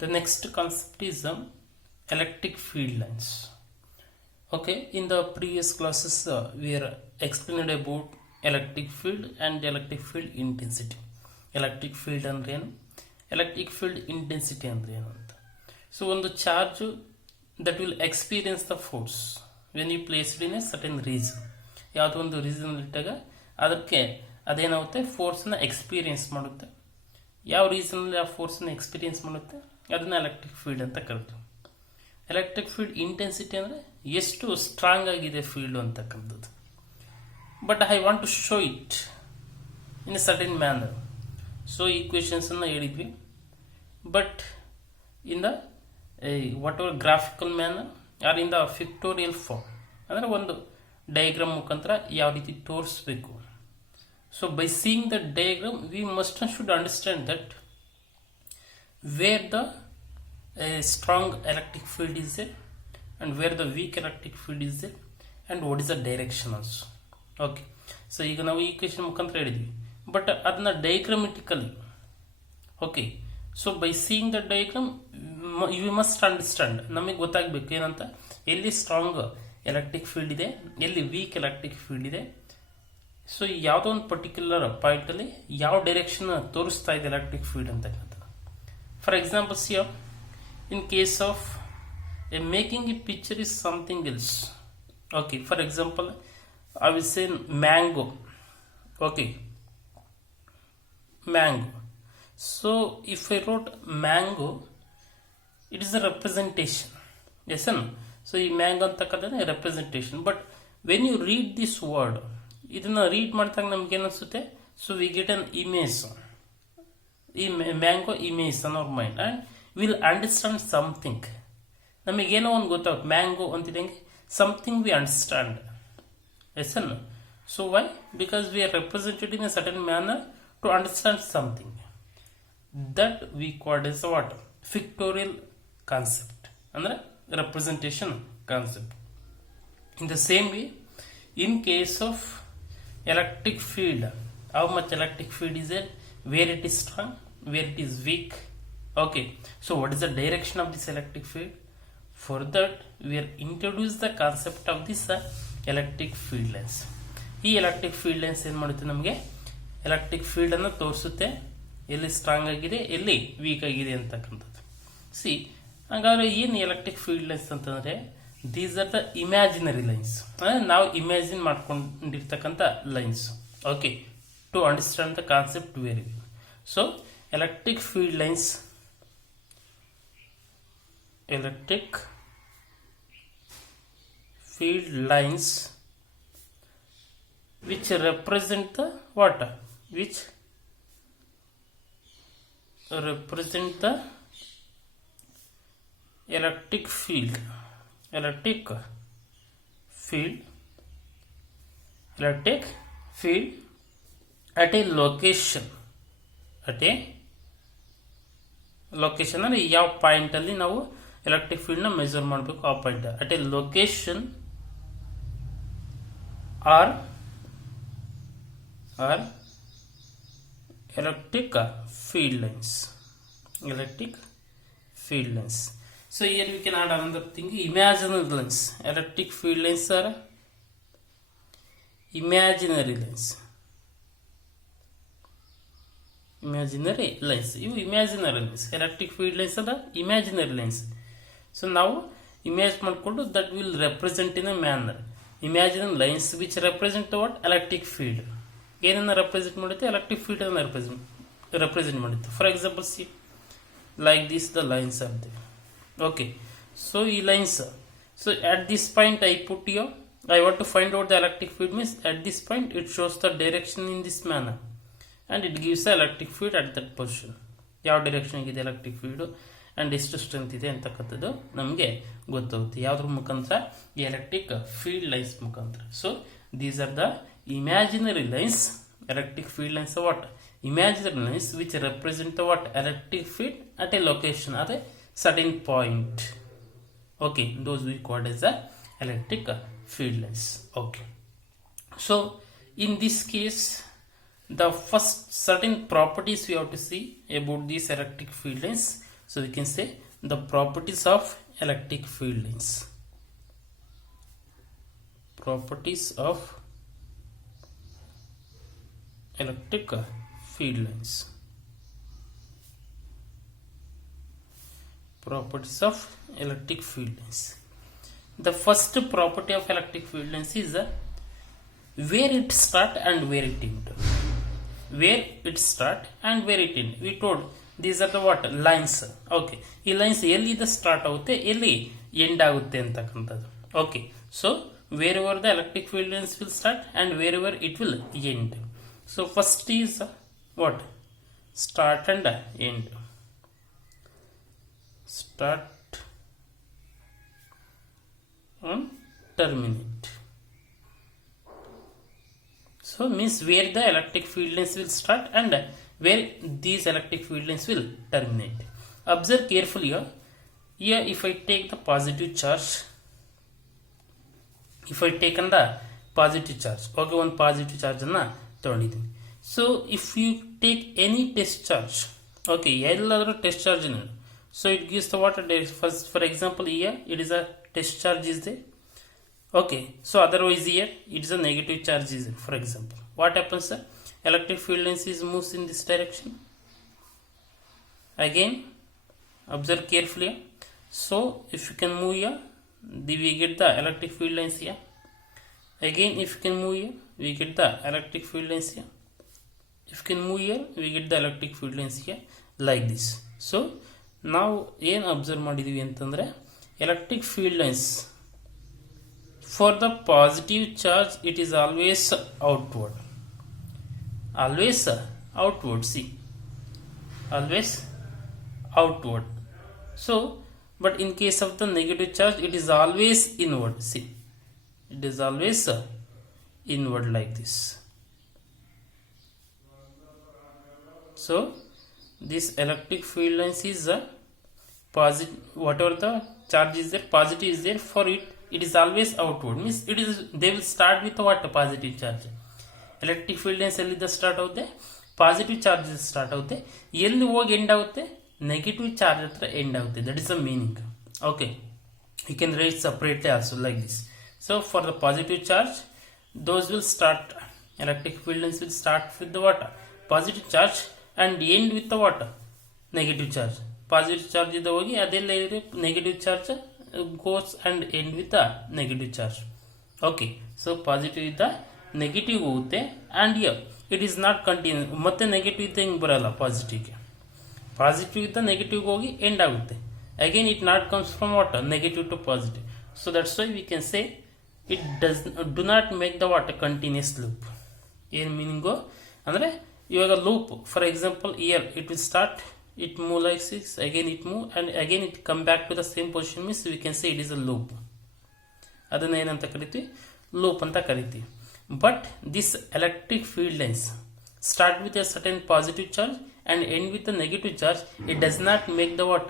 The next concept is electric field lines. Okay, in the previous classes we are explained about electric field and electric field intensity. Electric field ಅಂದ್ರೆ ಏನು, electric field intensity ಅಂದ್ರೆ ಏನು ಅಂತ. So ಒಂದು charge that will experience the force when you place it in a certain region. ಯಾವುದೋ ಒಂದು ರೀಸನ್ ಇಟ್ಟಾಗ ಅದಕ್ಕೆ ಅದೇನಾಗುತ್ತೆ, ಫೋರ್ಸ್ನ ಎಕ್ಸ್ಪೀರಿಯನ್ಸ್ ಮಾಡುತ್ತೆ. ಯಾವ ರೀಸನಲ್ಲಿ ಆ ಫೋರ್ಸ್ನ ಎಕ್ಸ್ಪೀರಿಯನ್ಸ್ ಮಾಡುತ್ತೆ ಅದನ್ನ ಎಲೆಕ್ಟ್ರಿಕ್ ಫೀಲ್ಡ್ ಅಂತ ಕರೀತೀವಿ. ಎಲೆಕ್ಟ್ರಿಕ್ ಫೀಲ್ಡ್ ಇಂಟೆನ್ಸಿಟಿ ಅಂದರೆ ಎಷ್ಟು ಸ್ಟ್ರಾಂಗ್ ಆಗಿದೆ ಫೀಲ್ಡ್ ಅಂತಕ್ಕಂಥದ್ದು. But I want to show it in a certain manner. So ಈಕ್ವೇಷನ್ಸನ್ನು ಹೇಳಿದ್ವಿ, but in the whatever graphical manner or in the pictorial form, ಅಂದರೆ ಒಂದು ಡಯಾಗ್ರಾಮ್ ಮುಖಾಂತರ ಯಾವ ರೀತಿ ತೋರಿಸ್ಬೇಕು. So by seeing the diagram we must and should understand that where the strong electric field is there and where the weak electric field is there and what is the direction also. Okay, so ಈಗ ನಾವು ಈಕ್ವೇಷನ್ ಮುಖಾಂತರ ಹೇಳಿದ್ವಿ, but ಅದನ್ನ diagrammatically. Okay, so by seeing the diagram you must understand, ನಮಗೆ ಗೊತ್ತಾಗಬೇಕು ಏನಂತ, ಎಲ್ಲಿ strong electric field ಇದೆ, ಎಲ್ಲಿ ವೀಕ್ ಎಲೆಕ್ಟ್ರಿಕ್ ಫೀಲ್ಡ್ ಇದೆ. ಸೊ ಯಾವುದೋ ಒಂದು ಪರ್ಟಿಕ್ಯುಲರ್ ಪಾಯಿಂಟಲ್ಲಿ ಯಾವ ಡೈರೆಕ್ಷನ್ ತೋರಿಸ್ತಾ ಇದೆ ಎಲೆಕ್ಟ್ರಿಕ್ ಫೀಲ್ಡ್ ಅಂತಕ್ಕಂಥ. For example, here in case of making a picture is something else. Okay, for example, I will say mango. Okay, mango. So if I wrote mango, it is a representation. Yes, no? So ಈ mango ಅಂತಕ್ಕಂಥದ್ದು representation. But when you read this word, ಇದನ್ನ read ಮಾಡಿದಾಗ ನಮ್ಗೆ ಏನಿಸುತ್ತೆ, so we get an image. ಈ mango image on our mind and will understand something. ನಮಗೇನೋ ಒಂದು ಗೊತ್ತಾಗುತ್ತೆ ಮ್ಯಾಂಗೋ ಅಂತಿದ್ದಂಗೆ, ಸಮಥಿಂಗ್ ವಿ ಅಂಡರ್ಸ್ಟ್ಯಾಂಡ್. ಎಸ್ ಅನ್. So why? Because we are represented in a certain manner to understand something. That we called as what? Pictorial concept, ಅಂದರೆ representation concept. In the same way, in case of electric field, how much electric field is there, where it is strong, where it is weak. Okay, so what is the direction of this electric field? For that we are introduce the concept of this electric field lines. ಈ electric field lines ಏನು ಮಾಡುತ್ತೆ, ನಮಗೆ electric field ಅನ್ನು ತೋರಿಸುತ್ತೆ, ಎಲ್ಲಿ ಸ್ಟ್ರಾಂಗ್ ಆಗಿದೆ ಎಲ್ಲಿ ವೀಕ್ ಆಗಿದೆ ಅಂತಕ್ಕಂಥದ್ದು. ಸಿ, ಹಾಗಾದ್ರೆ ಏನು ಎಲೆಕ್ಟ್ರಿಕ್ ಫೀಲ್ಡ್ ಲೈನ್ಸ್ ಅಂತಂದ್ರೆ, these are the imaginary lines, ಅಂದರೆ ನಾವು ಇಮ್ಯಾಜಿನ್ ಮಾಡ್ಕೊಂಡಿರ್ತಕ್ಕಂಥ lines. Okay, to understand the concept very well. So electric field lines which represent the what, which represent the electric field at a location ಅಂದರೆ ಯಾವ ಪಾಯಿಂಟ್ ಅಲ್ಲಿ ನಾವು electric field ನ measure ಮಾಡಬೇಕು, ಆ point at a location are electric field lines. So here we can add another thing, imaginary lines. Electric field lines are imaginary lines. ಇವು imaginary lines. Electric field lines ಅದ imaginary lines. So ನಾವು image ಮಾಡಿಕೊಂಡು that will represent in a manner. Imaginary lines which represent what? Electric field. ಏನನ್ನ represent ಮಾಡುತ್ತೆ? Electric field ಅನ್ನು represent ಮಾಡುತ್ತೆ. For example, see like this the lines are there. Okay, so ಈ lines, so at this point I put you, I want to find out the electric field means at this point it shows the direction in this manner and it gives the electric field at that position. ಯಾವ ಡೈರೆಕ್ಷನ್ ಇದೆ electric field and ಎಷ್ಟು ಸ್ಟ್ರೆಂತ್ ಇದೆ ಅಂತಕ್ಕಂಥದ್ದು ನಮಗೆ ಗೊತ್ತಾಗುತ್ತೆ ಯಾವ್ದ್ರ ಮುಖಾಂತರ? ಈ ಎಲೆಕ್ಟ್ರಿಕ್ ಫೀಲ್ಡ್ ಲೈನ್ಸ್ ಮುಖಾಂತರ. So these are the imaginary lines. Electric field lines what? Imaginary lines which represent the what? Electric field at a location, at A certain point. Okay, those we called as the electric field lines. Okay, so in this case the first certain properties we have to see about these electric field lines. So we can say the properties of electric field lines. Properties of electric field lines. Properties of electric field lines. The first property of electric field lines is where it start and where it end. Where it start and where it end. We told these are the what lines. Okay, ಈ ಲೈನ್ಸ್ ಎಲ್ಲಿಂದ ಸ್ಟಾರ್ಟ್ ಆಗುತ್ತೆ ಎಲ್ಲಿ ಎಂಡ್ ಆಗುತ್ತೆ ಅಂತಕ್ಕಂಥದ್ದು. Okay, so wherever the electric field lines will start and wherever it will end. So first is what? Start and end. Start and terminate. So means where the electric field lines will start and where these electric field lines will terminate. Observe carefully here. Here if I take the positive charge, if I taken the positive charge, okay, one positive charge anna ತಗೊಂಡಿದ್ದೀನಿ. So if you take any test charge, okay, ಎಲ್ಲಾದರೂ test charge in it, so it gives the what? First, for example, here it is a test charge is there. Okay, so otherwise here it is a negative charge is there, for example. What happens, sir? Electric field lines is moves in this direction. Again, observe carefully. So if you can move here, we get the electric field lines here. Again, if you can move here, we get the electric field lines here. If you can move here, we get the electric field lines here, like this. So now ಏನು ಅಬ್ಸರ್ವ್ ಮಾಡಿದೀವಿ ಅಂತಂದ್ರೆ electric field lines for the positive charge it is always outward. Always outward, see, always outward. So but in case of the negative charge it is always inward, see, it is always inward like this. So this electric field lines is positive, whatever the charge is there, positive is there, for it is always outward, means it is, they will start with what? Positive charge. Electric field lines ಎಲ್ಲಿಂದ ಸ್ಟಾರ್ಟ್ ಆಗುತ್ತೆ? Positive charge start ಆಗುತ್ತೆ, ಎಲ್ಲಿ ಹೋಗಿ ಎಂಡ್ ಆಗುತ್ತೆ? Negative charge ಹತ್ರ ಎಂಡ್ ಆಗುತ್ತೆ. That is the meaning. Okay, you can write separately also like this. So for the positive charge, those will start, electric field lines will start with the what? Positive charge and end with the what? Negative charge. Positive charge ಇದೆ ಹೋಗಿ ಅದೆಲ್ಲ ಇದೆ negative charge goes and end with the negative charge. Okay, so positive with the negative ಹೋಗುತ್ತೆ and here it is not continuous. ಮತ್ತೆ ನೆಗೆಟಿವ್ ಇದ್ದ ಹಿಂಗೆ ಬರಲ್ಲ ಪಾಸಿಟಿವ್ಗೆ. ಪಾಸಿಟಿವ್ ಇದ್ದ ನೆಗೆಟಿವ್ ಹೋಗಿ ಎಂಡ್ ಆಗುತ್ತೆ. Again it not comes from what? Negative to positive. So that's why we can say it do not make the what? Continuous loop. ಏನು ಮೀನಿಂಗು ಅಂದರೆ ಇವಾಗ loop, for example year it will start, it move like this, again it move and again it come back to the same position, means we can say it is a loop. ಅದನ್ನ ಏನಂತ ಕರಿತೀವಿ? ಲೂಪ್ ಅಂತ ಕರಿತೀವಿ. But this electric field lines start with a certain positive charge and end with a negative charge. It does not make the what?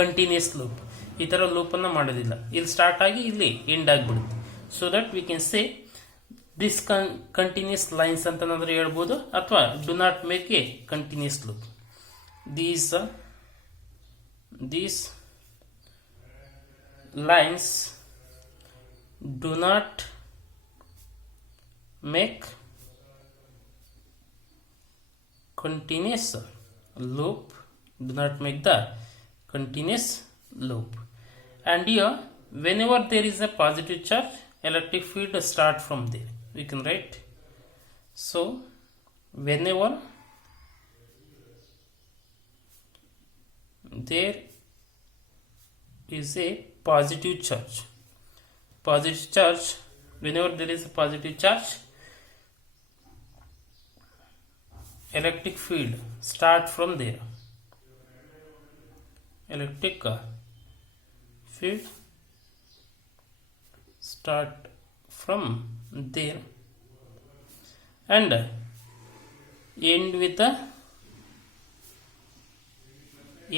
Continuous loop. ಈ ತರ ಲೂಪ್ ಅನ್ನ ಮಾಡೋದಿಲ್ಲ. ಇಲ್ಲಿ ಸ್ಟಾರ್ಟ್ ಆಗಿ ಇಲ್ಲಿ ಎಂಡ್ ಆಗಿಬಿಡುತ್ತೆ. So that we can say this continuous lines ಅಂತ ನಾದ್ರೆ ಹೇಳ್ಬೋದು, ಅಥವಾ do not make a continuous loop. These lines do not make continuous loop, do not make the continuous loop. And here whenever there is a positive charge, electric field start from there, we can write. So whenever there is a positive charge, whenever there is a positive charge, electric field start from there. Electric field start from there and end with the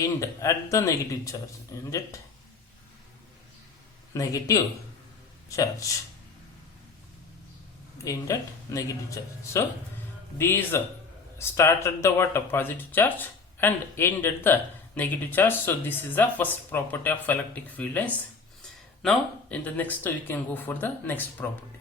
end at the negative charge, end at negative charge, end at negative charge. So these start at the what? Positive charge and end at the negative charge. So this is the first property of electric field lines. Now in the next we can go for the next property.